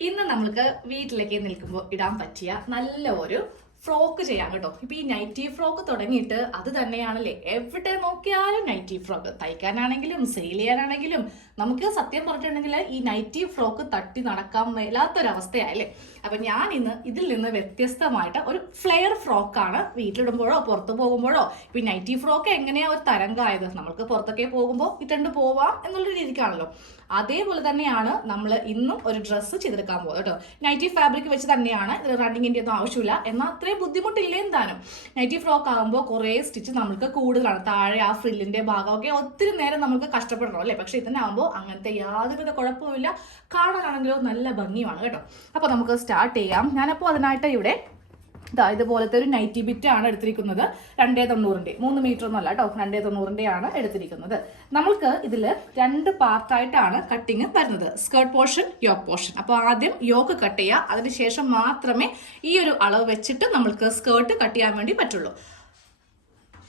ഇന്ന് നമ്മൾക്ക് വീട്ടിലേക്ക് നിൽക്കുമ്പോൾ ഇടാൻ പറ്റിയ നല്ല ഒരു ഫ്രോക്ക് ചെയ്യാം കേട്ടോ. ഇപ്പൊ ഈ നൈറ്റി ഫ്രോക്ക് തുടങ്ങിയിട്ട് അത് തന്നെയാണല്ലേ? എവിടെ നോക്കിയാലും നൈറ്റി ഫ്രോക്ക് തയ്ക്കാനാണെങ്കിലും സെയിൽ ചെയ്യാനാണെങ്കിലും നമുക്ക് സത്യം പറഞ്ഞിട്ടുണ്ടെങ്കിൽ ഈ നൈറ്റി ഫ്രോക്ക് തട്ടി നടക്കാൻ മേലാത്തൊരവസ്ഥയായല്ലേ? അപ്പം ഞാൻ ഇന്ന് ഇതിൽ നിന്ന് വ്യത്യസ്തമായിട്ട് ഒരു ഫ്ലെയർ ഫ്രോക്കാണ് വീട്ടിലിടുമ്പോഴോ പുറത്ത് പോകുമ്പോഴോ ഇപ്പം നൈറ്റി ഫ്രോക്ക് എങ്ങനെയാണ് ഒരു തരംഗമായത് നമ്മൾക്ക് പുറത്തൊക്കെ പോകുമ്പോൾ ഇട്ടുണ്ട് പോവാം എന്നുള്ള രീതിക്കാണല്ലോ. അതേപോലെ തന്നെയാണ് നമ്മൾ ഇന്നും ഒരു ഡ്രസ്സ് ചെയ്തെടുക്കാൻ പോകുന്നത് കേട്ടോ. നൈറ്റി ഫാബ്രിക് വെച്ച് തന്നെയാണ് റണ്ണിങ്ങിന്റെ ഒന്നും ആവശ്യമില്ല. എന്നാൽ അത്രയും ബുദ്ധിമുട്ടില്ലേ എന്താനും നൈറ്റി ഫ്രോക്ക് ആകുമ്പോൾ കുറേ സ്റ്റിച്ച് നമുക്ക് കൂടുതലാണ്. താഴെ ആ ഫ്രില്ലിന്റെ ഭാഗമൊക്കെ ഒത്തിരി നേരം നമുക്ക് കഷ്ടപ്പെടണം അല്ലേ പക്ഷേ ഇതിനാകുമ്പോൾ അങ്ങനത്തെ യാതൊരു കുഴപ്പമില്ല കാണാനാണെങ്കിലോ നല്ല ഭംഗിയുമാണ് കേട്ടോ. അപ്പോൾ നമുക്ക് സ്റ്റാർട്ട് ചെയ്യാം. ഞാനപ്പോൾ അതിനായിട്ട് ഇവിടെ ഇതാ ഇതുപോലത്തെ ഒരു നൈറ്റി ബിറ്റ് ആണ് എടുത്തിരിക്കുന്നത്. രണ്ടേ തൊണ്ണൂറിന്റെ മൂന്ന് മീറ്റർ ഒന്നല്ല കേട്ടോ. രണ്ടേ തൊണ്ണൂറിന്റെ ആണ് എടുത്തിരിക്കുന്നത്. നമുക്ക് ഇതിൽ രണ്ട് പാർട്ടായിട്ടാണ് കട്ടിങ് വരുന്നത്. സ്കേർട്ട് പോർഷൻ യോക്ക് പോർഷൻ അപ്പോൾ ആദ്യം യോക്ക് കട്ട് ചെയ്യുക. അതിനുശേഷം മാത്രമേ ഈ ഒരു അളവ് വെച്ചിട്ട് നമ്മൾക്ക് സ്കേർട്ട് കട്ട് ചെയ്യാൻ വേണ്ടി പറ്റുള്ളൂ.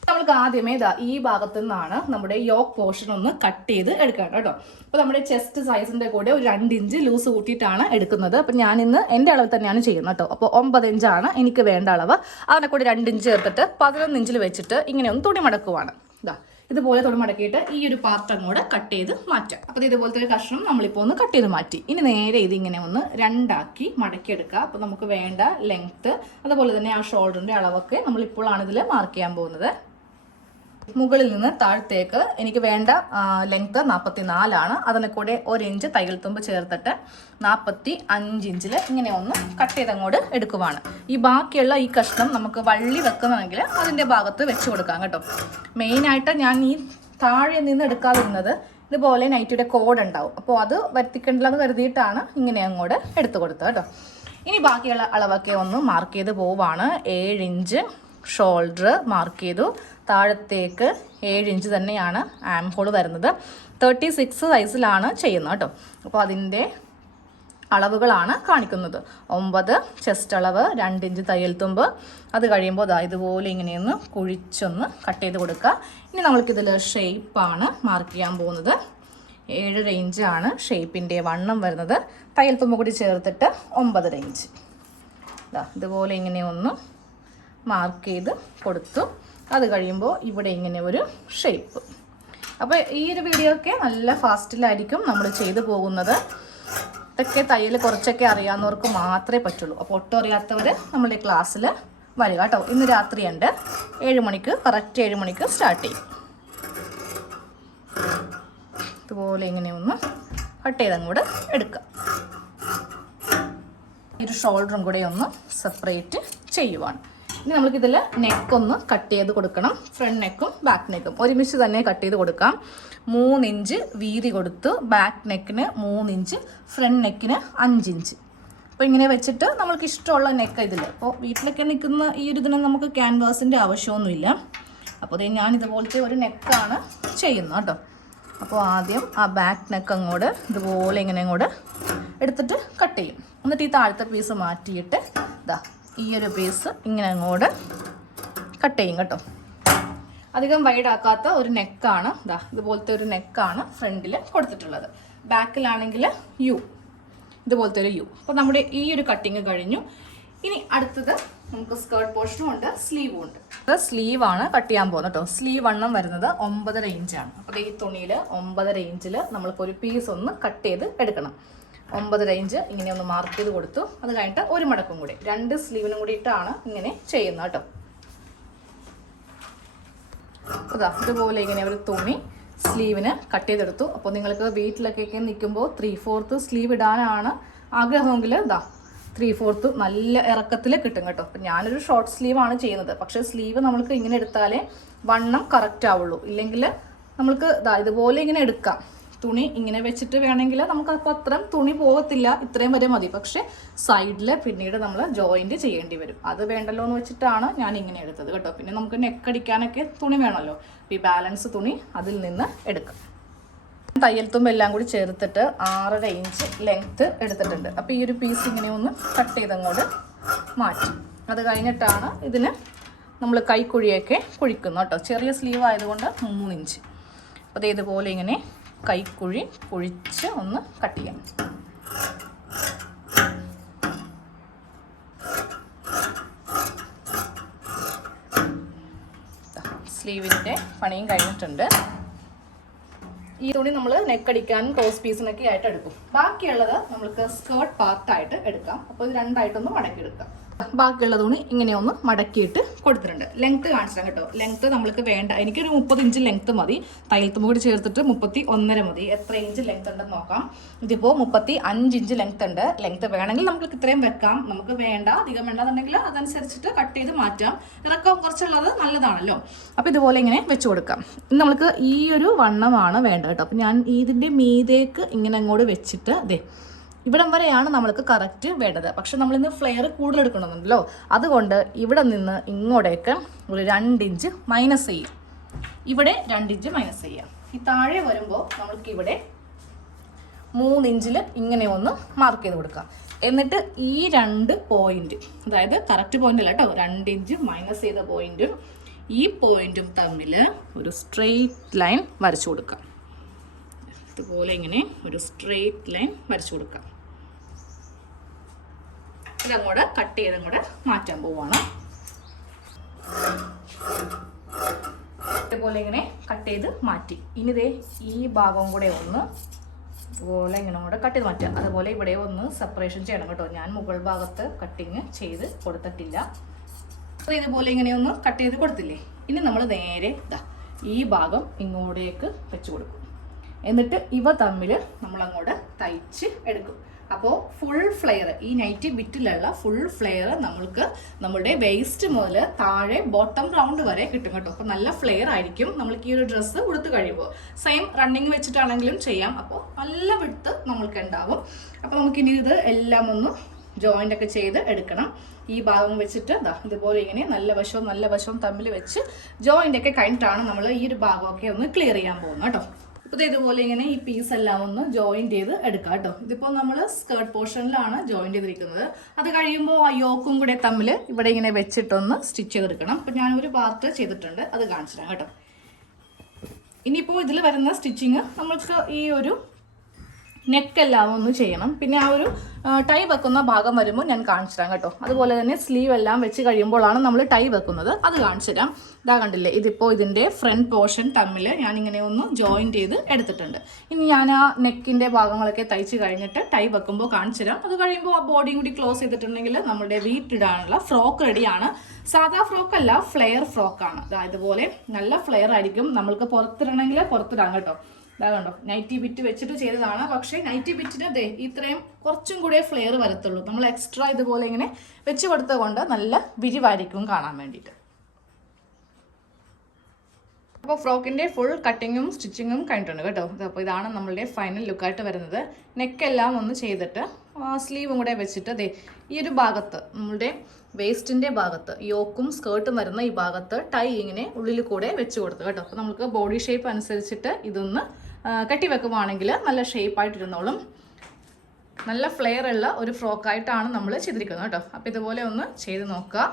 നമ്മൾക്ക് ആദ്യമേ ഇതാ ഈ ഭാഗത്തു നിന്നാണ് നമ്മുടെ യോക്ക് പോർഷൻ ഒന്ന് കട്ട് ചെയ്ത് എടുക്കേണ്ടത് കേട്ടോ. അപ്പോൾ നമ്മുടെ ചെസ്റ്റ് സൈസിന്റെ കൂടെ ഒരു രണ്ട് ഇഞ്ച് ലൂസ് കൂട്ടിയിട്ടാണ് എടുക്കുന്നത്. അപ്പോൾ ഞാൻ ഇന്ന് എന്റെ അളവ് തന്നെയാണ് ചെയ്യുന്നത് കേട്ടോ. അപ്പോൾ ഒമ്പത് ഇഞ്ചാണ് എനിക്ക് വേണ്ട അളവ്. അതിനെ കൂടി രണ്ട് ഇഞ്ച് ചേർത്തിട്ട് പതിനൊന്ന് ഇഞ്ചിൽ വെച്ചിട്ട് ഇങ്ങനെ ഒന്ന് തുണി മടക്കുവാണ്. ഇതാ ഇതുപോലെ തുണി മടക്കിയിട്ട് ഈ ഒരു പാർട്ട് അങ്ങോട്ട് കട്ട് ചെയ്ത് മാറ്റാം. അപ്പോൾ ഇതുപോലത്തെ ഒരു കഷ്ണം നമ്മളിപ്പോ ഒന്ന് കട്ട് ചെയ്ത് മാറ്റി. ഇനി നേരെ ഇതിങ്ങനെ ഒന്ന് രണ്ടാക്കി മടക്കിയെടുക്കുക. അപ്പോൾ നമുക്ക് വേണ്ട ലെങ്ത്ത് അതുപോലെ തന്നെ ആ ഷോൾഡറിന്റെ അളവൊക്കെ നമ്മൾ നമ്മളിപ്പോഴാണ് ഇതിൽ മാർക്ക് ചെയ്യാൻ പോകുന്നത്. മുകളിൽ നിന്ന് താഴത്തേക്ക് എനിക്ക് വേണ്ട ലെങ്ത് നാൽപ്പത്തി നാലാണ് അതിന് കൂടെ ഒരു ഇഞ്ച് തയ്യൽ തുമ്പ് ചേർത്തിട്ട് നാൽപ്പത്തി അഞ്ച് ഇഞ്ചിൽ ഇങ്ങനെ ഒന്ന് കട്ട് ചെയ്തങ്ങോട്ട് എടുക്കുവാണ്. ഈ ബാക്കിയുള്ള ഈ കഷ്ണം നമുക്ക് വള്ളി വെക്കുന്നതെങ്കിൽ അതിന്റെ ഭാഗത്ത് വെച്ച് കൊടുക്കാം കേട്ടോ. മെയിനായിട്ട് ഞാൻ ഈ താഴെ നിന്ന് എടുക്കാതിരുന്നത് ഇതുപോലെ നൈറ്റിയുടെ കോഡ് ഉണ്ടാവും. അപ്പോൾ അത് വരുത്തിക്കേണ്ടതെന്ന് കരുതിയിട്ടാണ് ഇങ്ങനെ അങ്ങോട്ട് എടുത്തു കൊടുത്തത് കേട്ടോ. ഇനി ബാക്കിയുള്ള അളവൊക്കെ ഒന്ന് മാർക്ക് ചെയ്ത് പോവാണ്. ഏഴ് ഇഞ്ച് ഷോൾഡർ മാർക്ക് ചെയ്തു. താഴത്തേക്ക് ഏഴ് ഇഞ്ച് തന്നെയാണ് ആം ഹോൾ വരുന്നത്. തേർട്ടി സിക്സ് സൈസിലാണ് ചെയ്യുന്നത് കേട്ടോ. അപ്പോൾ അതിന്റെ അളവുകളാണ് കാണിക്കുന്നത്. ഒമ്പത് ചെസ്റ്റ് അളവ് രണ്ട് ഇഞ്ച് തയ്യൽ തുമ്പ്. അത് കഴിയുമ്പോൾ അതാ ഇതുപോലെ ഇങ്ങനെയൊന്ന് കുഴിച്ചൊന്ന് കട്ട് ചെയ്ത് കൊടുക്കുക. ഇനി നമ്മൾക്കിതിൽ ഷേപ്പാണ് മാർക്ക് ചെയ്യാൻ പോകുന്നത്. ഏഴ് റേഞ്ചാണ് ഷേപ്പിന്റെ വണ്ണം വരുന്നത്. തയ്യൽ തുമ്പ് കൂടി ചേർത്തിട്ട് ഒമ്പതര ഇഞ്ച് ദാ ഇതുപോലെ ഇങ്ങനെ ഒന്ന് മാർക്ക് ചെയ്ത് കൊടുത്തു. അത് കഴിയുമ്പോൾ ഇവിടെ ഇങ്ങനെ ഒരു ഷേപ്പ് അപ്പോൾ ഈ ഒരു വീഡിയോ ഒക്കെ നല്ല ഫാസ്റ്റിലായിരിക്കും നമ്മൾ ചെയ്തു പോകുന്നത്. ഇതൊക്കെ തയ്യൽ കുറച്ചൊക്കെ അറിയാവുന്നവർക്ക് മാത്രമേ പറ്റുള്ളൂ. അപ്പോൾ ഒട്ടും അറിയാത്തവർ നമ്മളുടെ ക്ലാസ്സിൽ വരിക കേട്ടോ. ഇന്ന് രാത്രിയുണ്ട്. ഏഴ് മണിക്ക് കറക്റ്റ് ഏഴ് മണിക്ക് സ്റ്റാർട്ട് ചെയ്യും. ഇതുപോലെ ഇങ്ങനെ ഒന്ന് കട്ട് ചെയ്തങ്ങോട്ട് എടുക്കുക. ഈ ഒരു ഷോൾഡറും കൂടെ ഒന്ന് സെപ്പറേറ്റ് ചെയ്യുവാണ്. ഇനി നമുക്ക് നമുക്കിതിൽ നെക്കൊന്ന് കട്ട് ചെയ്ത് കൊടുക്കണം. ഫ്രണ്ട് നെക്കും ബാക്ക് നെക്കും ഒരുമിച്ച് തന്നെ കട്ട് ചെയ്ത് കൊടുക്കാം. മൂന്നിഞ്ച് വീതി കൊടുത്ത് ബാക്ക് നെക്കിന് മൂന്നിഞ്ച് ഫ്രണ്ട് നെക്കിന് അഞ്ചിഞ്ച് അപ്പോൾ ഇങ്ങനെ വെച്ചിട്ട് നമ്മൾക്ക് ഇഷ്ടമുള്ള നെക്ക് ഇതിൽ അപ്പോൾ വീട്ടിലൊക്കെ നിൽക്കുന്ന ഈ ഒരു ഇതിന് നമുക്ക് ക്യാൻവാസിന്റെ ആവശ്യമൊന്നുമില്ല. അപ്പോൾ ഇത് ഞാൻ ഇതുപോലത്തെ ഒരു നെക്കാണ് ചെയ്യുന്നത് കേട്ടോ. അപ്പോൾ ആദ്യം ആ ബാക്ക് നെക്ക് അങ്ങോട്ട് ഇതുപോലെ ഇങ്ങനെ അങ്ങോട്ട് എടുത്തിട്ട് കട്ട് ചെയ്യും. എന്നിട്ട് ഈ താഴത്തെ പീസ് മാറ്റിയിട്ട് ഇതാ ഈ ഒരു പീസ് ഇങ്ങനെ അങ്ങോട്ട് കട്ട് ചെയ്യും കേട്ടോ. അധികം വൈഡാക്കാത്ത ഒരു നെക്കാണ് ഇതാ ഇതുപോലത്തെ ഒരു നെക്കാണ് ഫ്രണ്ടിൽ കൊടുത്തിട്ടുള്ളത്. ബാക്കിലാണെങ്കിൽ യു ഇതുപോലത്തെ ഒരു യു അപ്പോൾ നമ്മുടെ ഈ ഒരു കട്ടിങ് കഴിഞ്ഞു. ഇനി അടുത്തത് നമുക്ക് സ്കേർട്ട് പോർഷനും ഉണ്ട് സ്ലീവും ഉണ്ട്. ഇത് സ്ലീവാണ് കട്ട് ചെയ്യാൻ പോകുന്നത് കേട്ടോ. സ്ലീവ് വണ്ണം വരുന്നത് ഒമ്പതര ഇഞ്ചാണ് അപ്പോൾ ഈ തുണിയിൽ ഒമ്പതര ഇഞ്ചിൽ നമ്മൾക്ക് ഒരു പീസ് ഒന്ന് കട്ട് ചെയ്ത് എടുക്കണം. ഒമ്പത് റേഞ്ച് ഇങ്ങനെ ഒന്ന് മാർക്ക് ചെയ്ത് കൊടുത്തു. അത് കഴിഞ്ഞിട്ട് ഒരു മടക്കും കൂടി. രണ്ട് സ്ലീവിനും കൂടിയിട്ടാണ് ഇങ്ങനെ ചെയ്യുന്നത് കേട്ടോ. അതാ ഇതുപോലെ ഇങ്ങനെ ഒരു തുണി സ്ലീവിന് കട്ട് ചെയ്തെടുത്തു. അപ്പോൾ നിങ്ങൾക്ക് വീട്ടിലൊക്കെ നിൽക്കുമ്പോൾ ത്രീ ഫോർത്ത് സ്ലീവ് ഇടാനാണ് ആഗ്രഹമെങ്കിൽ ഇതാ ത്രീ ഫോർത്ത് നല്ല ഇറക്കത്തിൽ കിട്ടും കേട്ടോ. അപ്പം ഞാനൊരു ഷോർട്ട് സ്ലീവാണ് ചെയ്യുന്നത്. പക്ഷേ സ്ലീവ് നമ്മൾക്ക് ഇങ്ങനെ എടുത്താലേ വണ്ണം കറക്റ്റ് ആവുള്ളൂ. ഇല്ലെങ്കിൽ നമ്മൾക്ക് ഇതാ ഇതുപോലെ ഇങ്ങനെ എടുക്കാം. തുണി ഇങ്ങനെ വെച്ചിട്ട് വേണമെങ്കിൽ നമുക്ക് അപ്പോൾ അത്രയും തുണി പോകത്തില്ല ഇത്രയും വരെ മതി. പക്ഷേ സൈഡിൽ പിന്നീട് നമ്മൾ ജോയിന്റ് ചെയ്യേണ്ടി വരും. അത് വേണ്ടല്ലോ എന്ന് വെച്ചിട്ടാണ് ഞാൻ ഇങ്ങനെ എടുത്തത് കേട്ടോ. പിന്നെ നമുക്ക് നെക്ക് അടിക്കാനൊക്കെ തുണി വേണമല്ലോ. ഈ ബാലൻസ് തുണി അതിൽ നിന്ന് എടുക്കാം. തയ്യൽ തുമ്പ് എല്ലാം കൂടി ചേർത്തിട്ട് ആറര ഇഞ്ച് ലെങ്ത്ത് എടുത്തിട്ടുണ്ട്. അപ്പോൾ ഈ ഒരു പീസ് ഇങ്ങനെ ഒന്ന് കട്ട് ചെയ്തങ്ങോട്ട് മാറ്റി. അത് കഴിഞ്ഞിട്ടാണ് ഇതിന് നമ്മൾ കൈക്കുഴിയൊക്കെ കുഴിക്കുന്നത് കേട്ടോ. ചെറിയ സ്ലീവ് ആയതുകൊണ്ട് മൂന്ന് ഇഞ്ച് അപ്പോൾ ഇതുപോലെ ഇങ്ങനെ കൈക്കുഴി കുഴിച്ച് ഒന്ന് കട്ട് ചെയ്യാം. സ്ലീവിന്റെ പണിയും കഴിഞ്ഞിട്ടുണ്ട്. ഈ തുണി നമ്മൾ നെക്കടിക്കാനും ക്ലോസ് പീസിനൊക്കെ ആയിട്ട് എടുക്കും. ബാക്കിയുള്ളത് നമ്മൾക്ക് സ്കേർട്ട് പാർട്ടായിട്ട് എടുക്കാം. അപ്പോൾ ഇത് രണ്ടായിട്ടൊന്ന് മടക്കി എടുക്കാം ബാക്കിയുള്ള തുണി ഇങ്ങനെ ഒന്ന് മടക്കിയിട്ട് കൊടുത്തിട്ടുണ്ട്. ലെങ്ത് കാണിച്ചിട്ടാണ് കേട്ടോ. ലെങ്ത് നമ്മൾക്ക് വേണ്ട. എനിക്കൊരു മുപ്പത് ഇഞ്ച് ലെങ്ത് മതി. തയ്യൽത്തും കൂടി ചേർത്തിട്ട് മുപ്പത്തി ഒന്നര മതി. എത്ര ഇഞ്ച് ലെങ്ത് ഉണ്ടെന്ന് നോക്കാം. ഇതിപ്പോൾ മുപ്പത്തി അഞ്ച് ഇഞ്ച് ലെങ്ത് ഉണ്ട്. ലെങ്ത് വേണമെങ്കിൽ നമുക്ക് ഇത്രയും വെക്കാം. നമുക്ക് വേണ്ട അധികം വേണ്ടെന്നുണ്ടെങ്കിൽ അതനുസരിച്ചിട്ട് കട്ട് ചെയ്ത് മാറ്റാം. ഇറക്കം കുറച്ചുള്ളത് നല്ലതാണല്ലോ. അപ്പോൾ ഇതുപോലെ ഇങ്ങനെ വെച്ച് കൊടുക്കാം. നമുക്ക് ഈ ഒരു വണ്ണമാണ് വേണ്ടത് കേട്ടോ. അപ്പോൾ ഞാൻ ഇതിന്റെ മീതേക്ക് ഇങ്ങനെ അങ്ങോട്ട് വെച്ചിട്ട് അതെ ഇവിടം വരെയാണ് നമ്മൾക്ക് കറക്റ്റ് വേണ്ടത്. പക്ഷെ നമ്മളിന്ന് ഫ്ലെയർ കൂടുതൽ എടുക്കണമെന്നുണ്ടല്ലോ. അതുകൊണ്ട് ഇവിടെ നിന്ന് ഇങ്ങോട്ടേക്ക് ഒരു രണ്ട് ഇഞ്ച് മൈനസ് ചെയ്യാം. ഇവിടെ രണ്ട് ഇഞ്ച് മൈനസ് ചെയ്യാം. ഈ താഴെ വരുമ്പോൾ നമ്മൾക്ക് ഇവിടെ മൂന്ന് ഇഞ്ചിൽ ഇങ്ങനെ ഒന്ന് മാർക്ക് ചെയ്ത് കൊടുക്കാം. എന്നിട്ട് ഈ രണ്ട് പോയിന്റ് അതായത് കറക്റ്റ് പോയിന്റ് അല്ല കേട്ടോ രണ്ട് ഇഞ്ച് മൈനസ് ചെയ്ത പോയിന്റും ഈ പോയിന്റും തമ്മിൽ ഒരു സ്ട്രെയിറ്റ് ലൈൻ വരച്ചു കൊടുക്കാം. ഇതുപോലെ ഇങ്ങനെ ഒരു സ്ട്രെയിറ്റ് ലൈൻ വരച്ചു കൊടുക്കാം. ഇതങ്ങോട്ട് കട്ട് ചെയ്ത് കൂടെ മാറ്റാൻ പോവാണ്. ഇതുപോലെ ഇങ്ങനെ കട്ട് ചെയ്ത് മാറ്റി. ഇനി ദേ ഈ ഭാഗം കൂടെ ഒന്ന് ഇതുപോലെ ഇങ്ങനെ കൂടെ കട്ട് ചെയ്ത് മാറ്റുക. അതുപോലെ ഇവിടെ ഒന്ന് സെപ്പറേഷൻ ചെയ്യണം കേട്ടോ. ഞാൻ മുകൾ ഭാഗത്ത് കട്ടിങ് ചെയ്ത് കൊടുത്തിട്ടില്ല. അപ്പോൾ ഇതുപോലെ ഇങ്ങനെ ഒന്ന് കട്ട് ചെയ്ത് കൊടുത്തില്ലേ? ഇനി നമ്മൾ നേരെ ഇതാ ഈ ഭാഗം ഇങ്ങോട്ടേക്ക് വെച്ച് കൊടുക്കും. എന്നിട്ട് ഇവ തമ്മിൽ നമ്മളങ്ങോട്ട് തയ്ച്ച് എടുക്കും. അപ്പോൾ ഫുൾ ഫ്ലെയർ ഈ നൈറ്റി ബിറ്റിലുള്ള ഫുൾ ഫ്ലെയർ നമ്മൾക്ക് നമ്മുടെ വേസ്റ്റ് മുതൽ താഴെ ബോട്ടം റൗണ്ട് വരെ കിട്ടും കേട്ടോ. അപ്പോൾ നല്ല ഫ്ലെയർ ആയിരിക്കും നമ്മൾക്ക് ഈ ഒരു ഡ്രസ്സ് ഉടുത്ത് കഴിയുമ്പോൾ. സെയിം റണ്ണിങ് വെച്ചിട്ടാണെങ്കിലും ചെയ്യാം. അപ്പോൾ നല്ല വിട്ട് നമ്മൾക്ക് ഉണ്ടാവും. അപ്പോൾ നമുക്കിനി ഇത് എല്ലാം ഒന്ന് ജോയിന്റ് ഒക്കെ ചെയ്ത് എടുക്കണം. ഈ ഭാഗം വെച്ചിട്ട് ഇതുപോലെ ഇങ്ങനെ നല്ല വശവും നല്ല വശവും തമ്മിൽ വെച്ച് ജോയിന്റ് ഒക്കെ കഴിഞ്ഞിട്ടാണ് നമ്മൾ ഈ ഒരു ഭാഗമൊക്കെ ഒന്ന് ക്ലിയർ ചെയ്യാൻ പോകുന്നത് കേട്ടോ. അപ്പോൾ ഇതുപോലെ ഇങ്ങനെ ഈ പീസ് എല്ലാം ഒന്ന് ജോയിൻ ചെയ്ത് എടുക്കാം കേട്ടോ. ഇതിപ്പോൾ നമ്മൾ സ്കേർട്ട് പോർഷനിലാണ് ജോയിൻ ചെയ്തിരിക്കുന്നത്. അത് കഴിയുമ്പോൾ ആ യോക്കും കൂടെ തമ്മിൽ ഇവിടെ ഇങ്ങനെ വെച്ചിട്ടൊന്ന് സ്റ്റിച്ച് ചെയ്തെടുക്കണം. അപ്പോൾ ഞാനൊരു പാർട്ട് ചെയ്തിട്ടുണ്ട്. അത് കാണിച്ചു തരാം കേട്ടോ. ഇനിയിപ്പോൾ ഇതിൽ വരുന്ന സ്റ്റിച്ചിങ് നമ്മൾക്ക് ഈ ഒരു നെക്കെല്ലാം ഒന്ന് ചെയ്യണം. പിന്നെ ആ ഒരു ടൈ വെക്കുന്ന ഭാഗം വരുമ്പോൾ ഞാൻ കാണിച്ചു തരാം കേട്ടോ. അതുപോലെ തന്നെ സ്ലീവ് എല്ലാം വെച്ച് കഴിയുമ്പോഴാണ് നമ്മൾ ടൈ വെക്കുന്നത്. അത് കാണിച്ചു തരാം. ഇതാ കണ്ടില്ലേ ഇതിപ്പോൾ ഇതിന്റെ ഫ്രണ്ട് പോർഷൻ തമ്മിൽ ഞാൻ ഇങ്ങനെ ഒന്ന് ജോയിൻ ചെയ്ത് എടുത്തിട്ടുണ്ട്. ഇനി ഞാൻ ആ നെക്കിന്റെ ഭാഗങ്ങളൊക്കെ തയ്ച്ച് കഴിഞ്ഞിട്ട് ടൈ വെക്കുമ്പോൾ കാണിച്ചു തരാം. അത് കഴിയുമ്പോൾ ആ ബോഡിയും കൂടി ക്ലോസ് ചെയ്തിട്ടുണ്ടെങ്കിൽ നമ്മുടെ വീട്ടിടാനുള്ള ഫ്രോക്ക് റെഡിയാണ്. സാധാ ഫ്രോക്ക് അല്ല ഫ്ലെയർ ഫ്രോക്കാണ്. ഇതാ ഇതുപോലെ നല്ല ഫ്ലെയർ ആയിരിക്കും. നമ്മൾക്ക് പുറത്തിടണമെങ്കിൽ പുറത്തിടാം കേട്ടോ. ഇതാ കണ്ടോ നൈറ്റി ബിറ്റ് വെച്ചിട്ട് ചെയ്തതാണ്. പക്ഷേ നൈറ്റി ബിറ്റിന് ദേ ഇത്രയും കുറച്ചും കൂടെ ഫ്ലെയർ വരത്തുള്ളൂ. നമ്മൾ എക്സ്ട്രാ ഇതുപോലെ ഇങ്ങനെ വെച്ച് കൊടുത്തത് കൊണ്ട് നല്ല വിരിവായിരിക്കും കാണാൻ വേണ്ടിയിട്ട്. അപ്പോൾ ഫ്രോക്കിന്റെ ഫുൾ കട്ടിങ്ങും സ്റ്റിച്ചിങ്ങും കഴിഞ്ഞിട്ടുണ്ട് കേട്ടോ. അപ്പോൾ ഇതാണ് നമ്മളുടെ ഫൈനൽ ലുക്കായിട്ട് വരുന്നത്. നെക്കെല്ലാം ഒന്ന് ചെയ്തിട്ട് സ്ലീവും കൂടെ വെച്ചിട്ട് അതെ ഈ ഒരു ഭാഗത്ത് നമ്മളുടെ വേസ്റ്റിന്റെ ഭാഗത്ത് യോക്കും സ്കേർട്ടും വരുന്ന ഈ ഭാഗത്ത് ടൈ ഇങ്ങനെ ഉള്ളിൽ കൂടെ വെച്ച് കൊടുത്തു കേട്ടോ. അപ്പോൾ നമുക്ക് ബോഡി ഷേപ്പ് അനുസരിച്ചിട്ട് ഇതൊന്ന് ആ, കെട്ടി വെക്കുവാണെങ്കിൽ നല്ല ഷേപ്പായിട്ടിരുന്നോളും നല്ല ഫ്ലെയർ ഉള്ള ഒരു ഫ്രോക്കായിട്ടാണ് നമ്മൾ ചെയ്തിരിക്കുന്നത് കേട്ടോ. അപ്പോൾ ഇതുപോലെ ഒന്ന് ചെയ്ത് നോക്കുക.